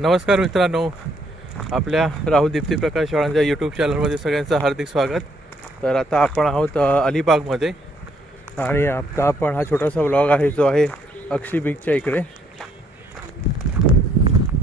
नमस्कार मित्रांनो, आपल्या राहुल दीप्ती प्रकाश वाळांच्या यूट्यूब चॅनलमध्ये सगळ्यांचं हार्दिक स्वागत। तर आता आपण आहोत अलिबागमध्ये आणि आता आपण हा छोटासा व्लॉग आहे जो आहे अक्षी बीचच्या इकडे।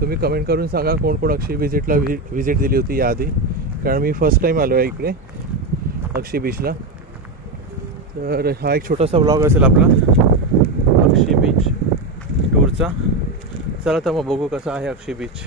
तुम्ही कमेंट करून सांगा कोण कोण अक्षी विजिट दिली होती याआधी, कारण मी फर्स्ट टाइम आलो आहे इकडे अक्षी बीचला। तर हा एक छोटासा व्लॉग असेल आपला अक्षी बीच टूरचा। चला तर मग बघू कसं आहे अक्षी बीच।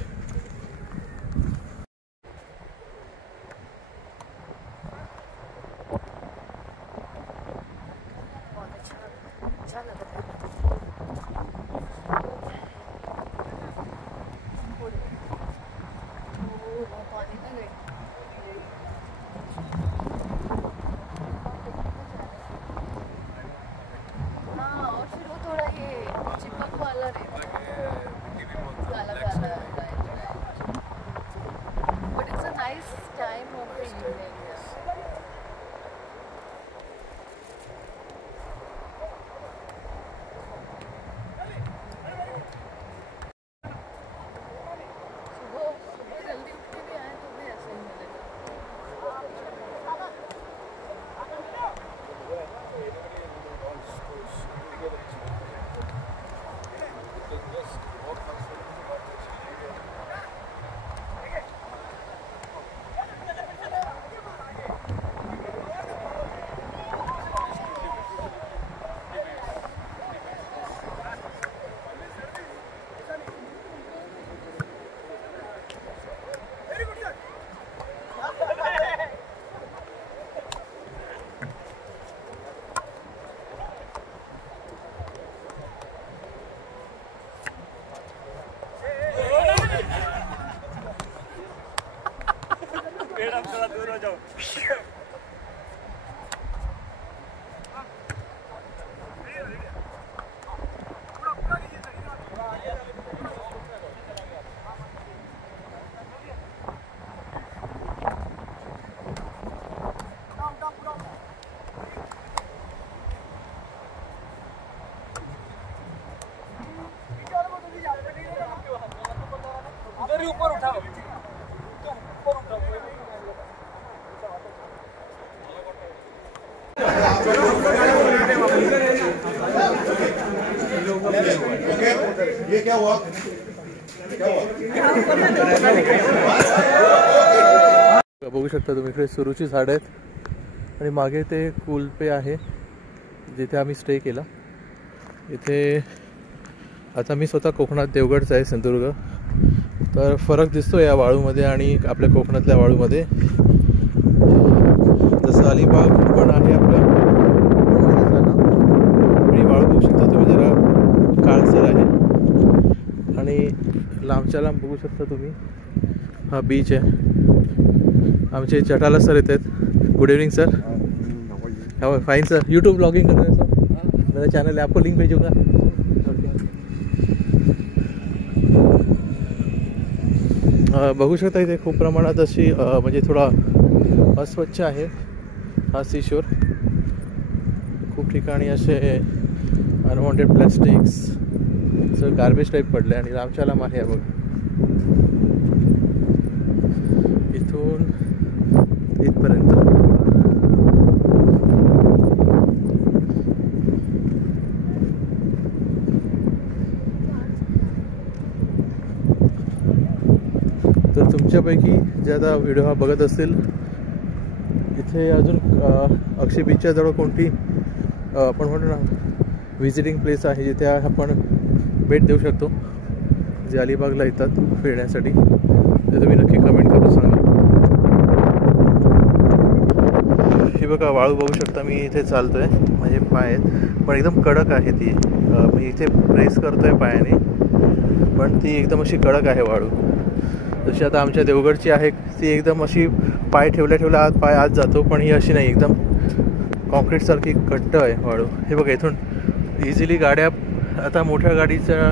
ऊपर उठाओ, ये क्या हुआ? बघू शकता तुम्ही इकडे सुरूची झाडं आहेत आणि मागे ते कुलपे आहे जिथे आम्ही स्टे केला। इथे आता मी स्वतः कोकणात देवगडचा आहे सिंधुदुर्ग, तर फरक दिसतो या वाळूमध्ये आणि आपल्या कोकणातल्या वाळूमध्ये। जसं अलिबाग पण आहे आपल्या आणि वाळू बघू शकता तुम्ही जरा काळसर आहे आणि लांबच्या लांब बघू शकता तुम्ही हा बीच आहे। आमचे चटाला सर येत आहेत। Good evening sir. हाँ फाइन सर। यूट्यूब ब्लॉगिंग कर रहे हैं सर, मेरा चैनल है, आपको लिंक भेजूंगा। बघू शकता इथे खूप प्रमाणात अशी म्हणजे थोडा अस्वच्छ आहे हा सी शोर। खूप ठिकाणी असे अनवॉन्टेड प्लॅस्टिक्स सगळं गार्बेज टाईप पडले आणि लांबच्या लांब आहे बघ इथून इथपर्यंत। तर तुमच्यापैकी जे आता व्हिडिओ हा बघत असतील, इथे अजून अक्षी बीचच्या जवळ कोणती आपण म्हणतो ना व्हिजिटिंग प्लेस आहे जिथे आपण भेट देऊ शकतो, जे अलिबागला येतात फिरण्यासाठी, ते तुम्ही नक्की कमेंट करून सांगा। हे बघा वाळू बघू शकता, मी इथे चालतोय, माझे पाय आहेत पण एकदम कडक आहे ती। मी इथे प्रेस करतोय पायाने पण ती एकदम अशी कडक आहे वाळू। जशी आता आमच्या देवगडची आहे ती एकदम अशी पाय ठेवल्या पाय आत जातो, पण ही अशी नाही, एकदम कॉन्क्रीट सारखी घट्ट आहे वाळू। हे बघा इथून इझिली गाड्या, आता मोठ्या गाडीच्या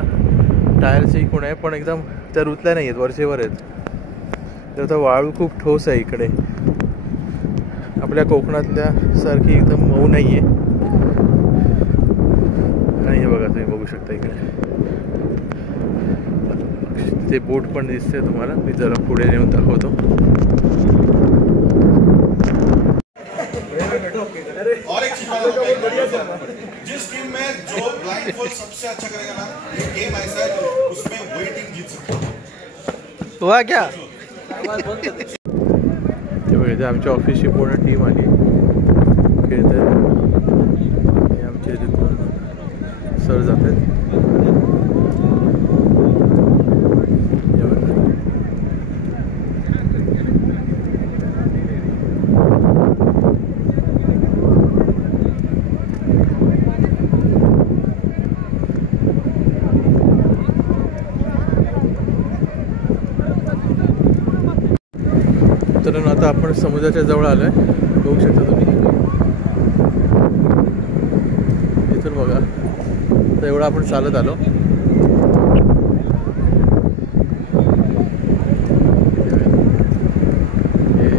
टायरची कोण आहे पण एकदम त्या रुतल्या नाही आहेत, वरचेवर आहेत। तर आता वाळू खूप ठोस आहे इकडे, आपल्या कोकणातल्या सारखी एकदम मऊ नाही आहे। आणि हे बघा तुम्ही बघू शकता इकडे इथे बोट पण दिसते तुम्हाला, मी जरा पुढे नेऊन दाखवतो. और एक चीज बताऊं, जिस टीम में जो ब्लाइंडफोल्ड सबसे अच्छा करेगा ना, ये गेम ऐसा है उसमें वही टीम जीत सकती है. हुआ क्या? इथे आमच्या ऑफिसची पूर्ण टीम आली खेळत आहेत. आमचे इथे सर जात आहेत. तर आता आपण समुद्राच्या जवळ आलो आहे, बघू शकता तुम्ही. इथून बघा, तर एवढं आपण चालत आलो. हे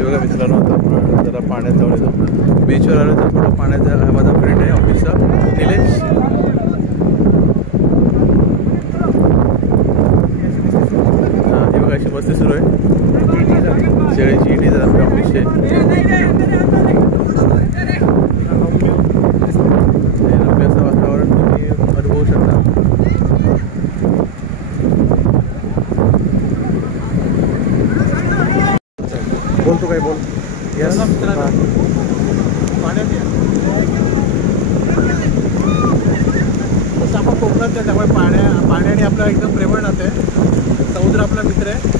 सगळं मित्रांनो. आता आपण जरा पाण्यात जाऊन येतो. बीचवर आलो तर थोडं पाण्यात. माझा फ्रेंड आहे ऑफिसचा निलेश. हां, हे बघा अशी मस्ती सुरू आहे. शेळीची इडी जर आपल्या ऑफिसचे रम्याचं वातावरण तुम्ही अनुभवू शकता. बोलतो काय बोल. यस, पाण्यात तसं आपण कोकणात आहे, त्यामुळे पाण्याने आपलं एकदम प्रेमळ नातं आहे. समुद्र आपला मित्र आहे.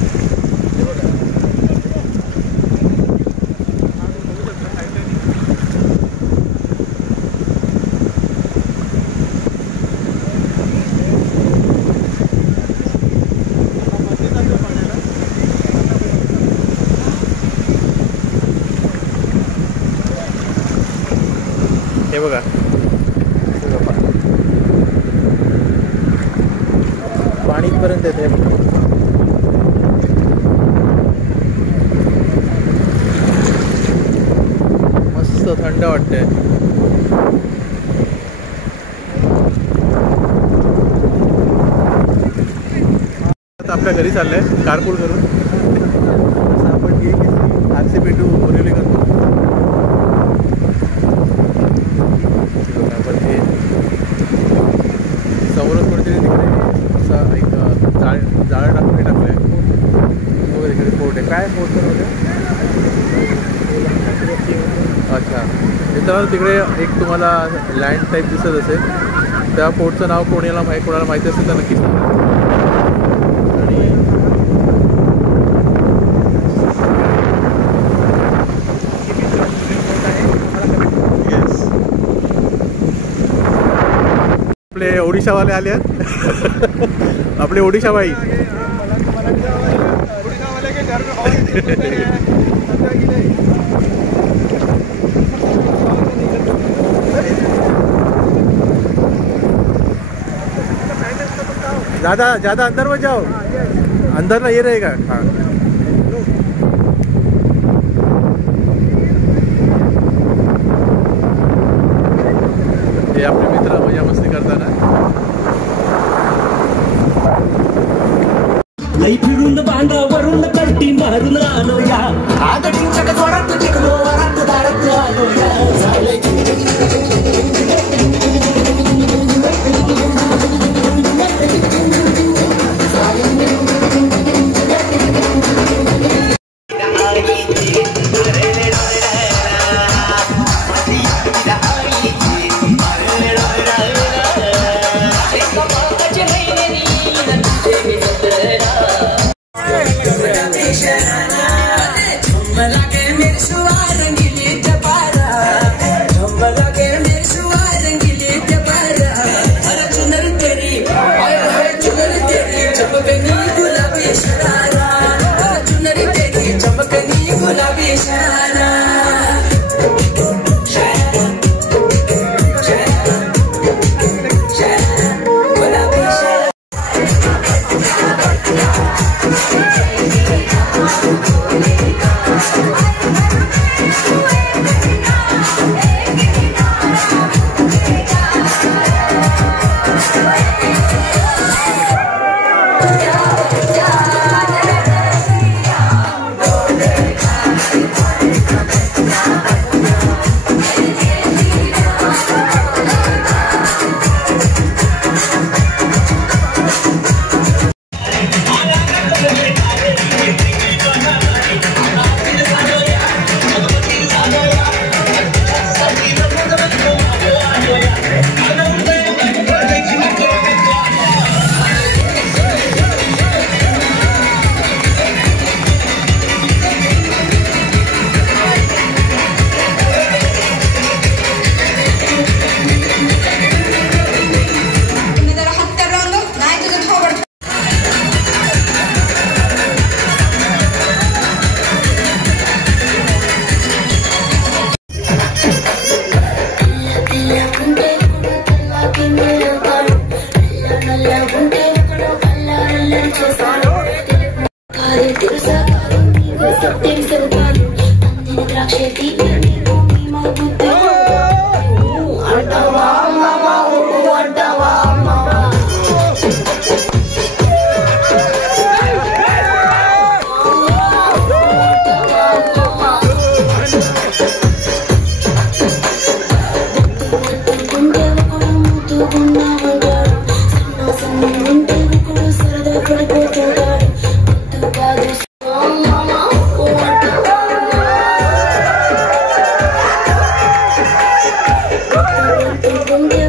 हे बघा, पाणी इथपर्यंत येते. मस्त थंड वाटते. आता आपल्या घरी चाललंय कारपूल करून. असं आपण RCP टू बोरिवली करतो. समोरच कुठेतरी तिकडे असा एक जाळं टाकलं आहे. बघा तिकडे पोर्ट आहे. काय पोर्ट करतो? अच्छा, मित्रांनो तिकडे एक तुम्हाला लँड टाईप दिसत असेल. त्या पोर्टचं नाव कोणाला माहिती असेल तर नक्कीच सांगा. आणि आपले ओडिशावाले आले आहेत. आपले ओडिशा भाई. ज़्यादा अंदर मत जाओ, अंदर ना ये रहेगा. हाँ, हे आपले मित्र मजा मस्ती करताना. लई फिरून बांधावरून कट्टी मारून आलो या. आगडींच्या जोरात टिकलो, वरात दारात आलो या. Rangili Japara, అంటావా మామ అంటావా Don't